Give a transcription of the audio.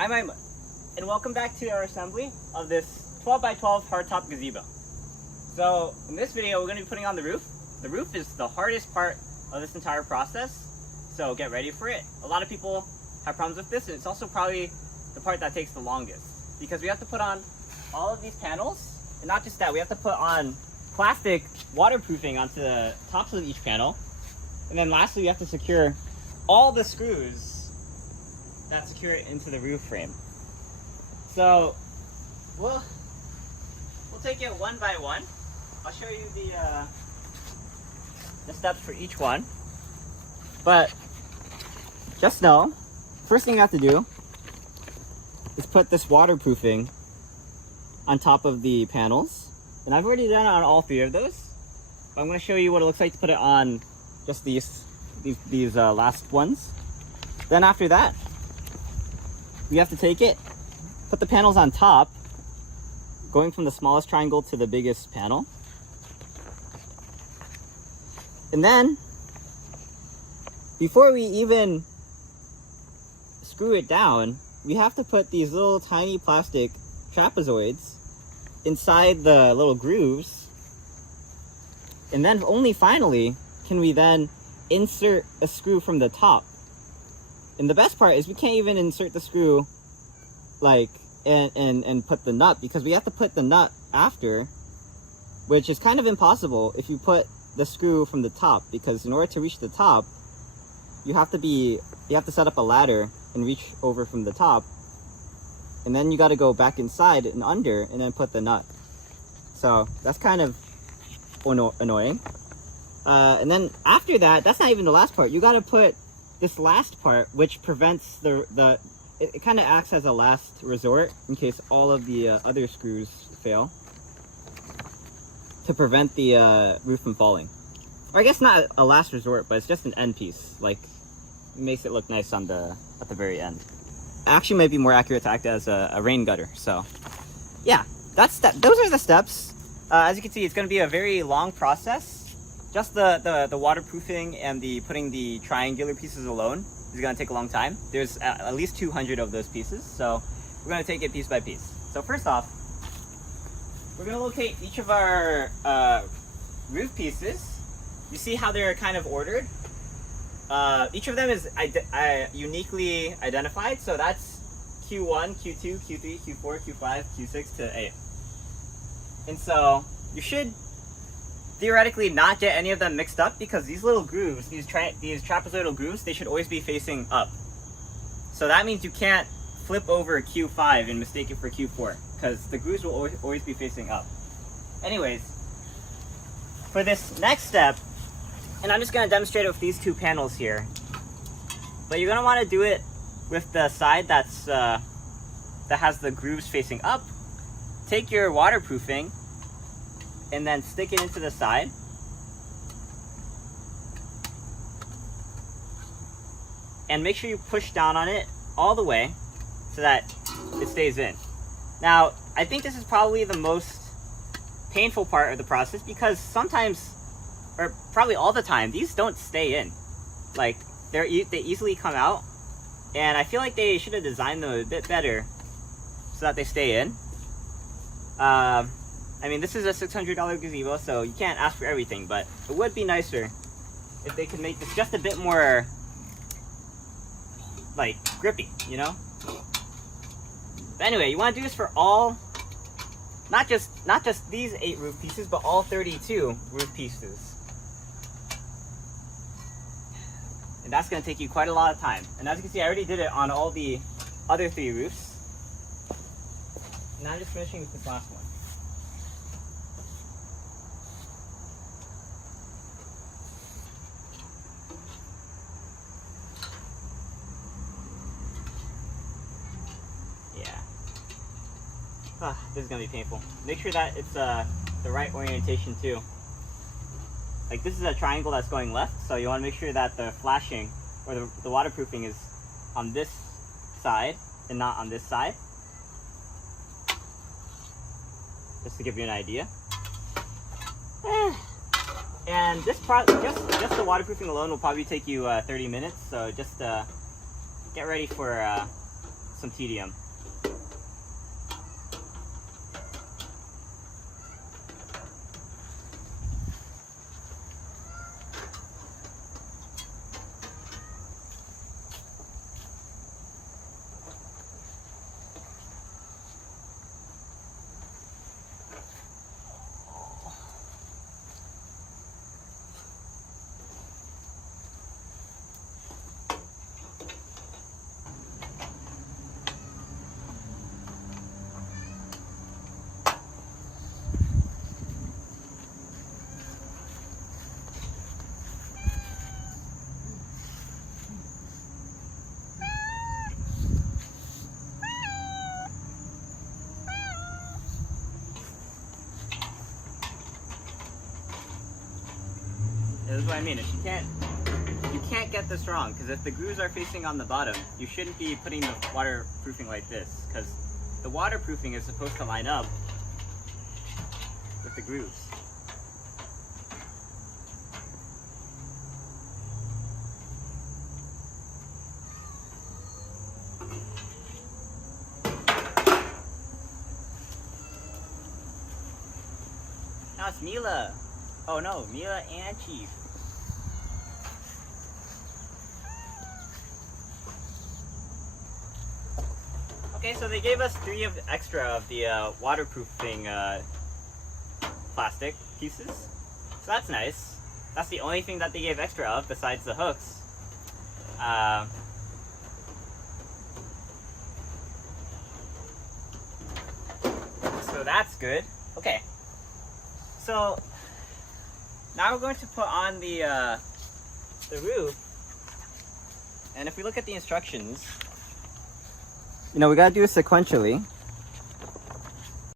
I'm Aiman, and welcome back to our assembly of this 12 by 12 hardtop gazebo. So in this video, we're going to be putting on the roof. The roof is the hardest part of this entire process, so get ready for it. A lot of people have problems with this, and it's also probably the part that takes the longest, because we have to put on all of these panels, and not just that, we have to put on plastic waterproofing onto the tops of each panel, and then lastly, we have to secure all the screws that secure it into the roof frame. So we'll take it one by one. I'll show you the steps for each one. But just know, first thing you have to do is put this waterproofing on top of the panels. And I've already done it on all three of those. But I'm going to show you what it looks like to put it on just these last ones. Then after that, we have to take it, put the panels on top, going from the smallest triangle to the biggest panel. And then, before we even screw it down, we have to put these little tiny plastic trapezoids inside the little grooves. And then only finally can we then insert a screw from the top. And the best part is we can't even insert the screw and put the nut, because we have to put the nut after, which is kind of impossible if you put the screw from the top, because in order to reach the top, you have to set up a ladder and reach over from the top, and then you got to go back inside and under and then put the nut. So that's kind of annoying. And then after that, that's not even the last part. You got to put this last part, which prevents it kind of acts as a last resort in case all of the other screws fail, to prevent the roof from falling. Or I guess not a last resort, but it's just an end piece. Like, it makes it look nice at the very end. It actually might be more accurate to act as a rain gutter. So yeah, those are the steps. As you can see, it's going to be a very long process. Just the waterproofing and putting the triangular pieces alone is going to take a long time. There's at least 200 of those pieces, so we're going to take it piece by piece. So first off, we're going to locate each of our roof pieces. You see how they're kind of ordered? Each of them is uniquely identified, so that's Q1, Q2, Q3, Q4, Q5, Q6 to 8. And so you should theoretically not get any of them mixed up, because these little grooves, these trapezoidal grooves, they should always be facing up. So that means you can't flip over Q5 and mistake it for Q4, because the grooves will always be facing up. Anyways, for this next step, and I'm just going to demonstrate it with these two panels here, but you're going to want to do it with the side that has the grooves facing up. Take your waterproofing and then stick it into the side. And make sure you push down on it all the way so that it stays in. Now, I think this is probably the most painful part of the process, because sometimes, or probably all the time, these don't stay in. Like, they easily come out, and I feel like they should have designed them a bit better so that they stay in. I mean, this is a $600 gazebo, so you can't ask for everything, but it would be nicer if they could make this just a bit more, like, grippy, you know? But anyway, you want to do this for all, not just these 8 roof pieces, but all 32 roof pieces. And that's going to take you quite a lot of time. And as you can see, I already did it on all the other 3 roofs. Now I'm just finishing with this last one. This is going to be painful. Make sure that it's the right orientation too. Like, this is a triangle that's going left, so you want to make sure that the flashing or the waterproofing is on this side and not on this side. Just to give you an idea. And this just the waterproofing alone will probably take you 30 minutes, so just get ready for some tedium. This is what I mean. You can't get this wrong, because if the grooves are facing on the bottom, you shouldn't be putting the waterproofing like this, because the waterproofing is supposed to line up with the grooves. Now it's Mila. Oh no, Mila and Chief. Okay, so they gave us 3 of the extra of the waterproofing plastic pieces. So that's nice. That's the only thing that they gave extra of besides the hooks. So that's good. Okay. So now we're going to put on the roof. And if we look at the instructions, you know, we gotta do it sequentially.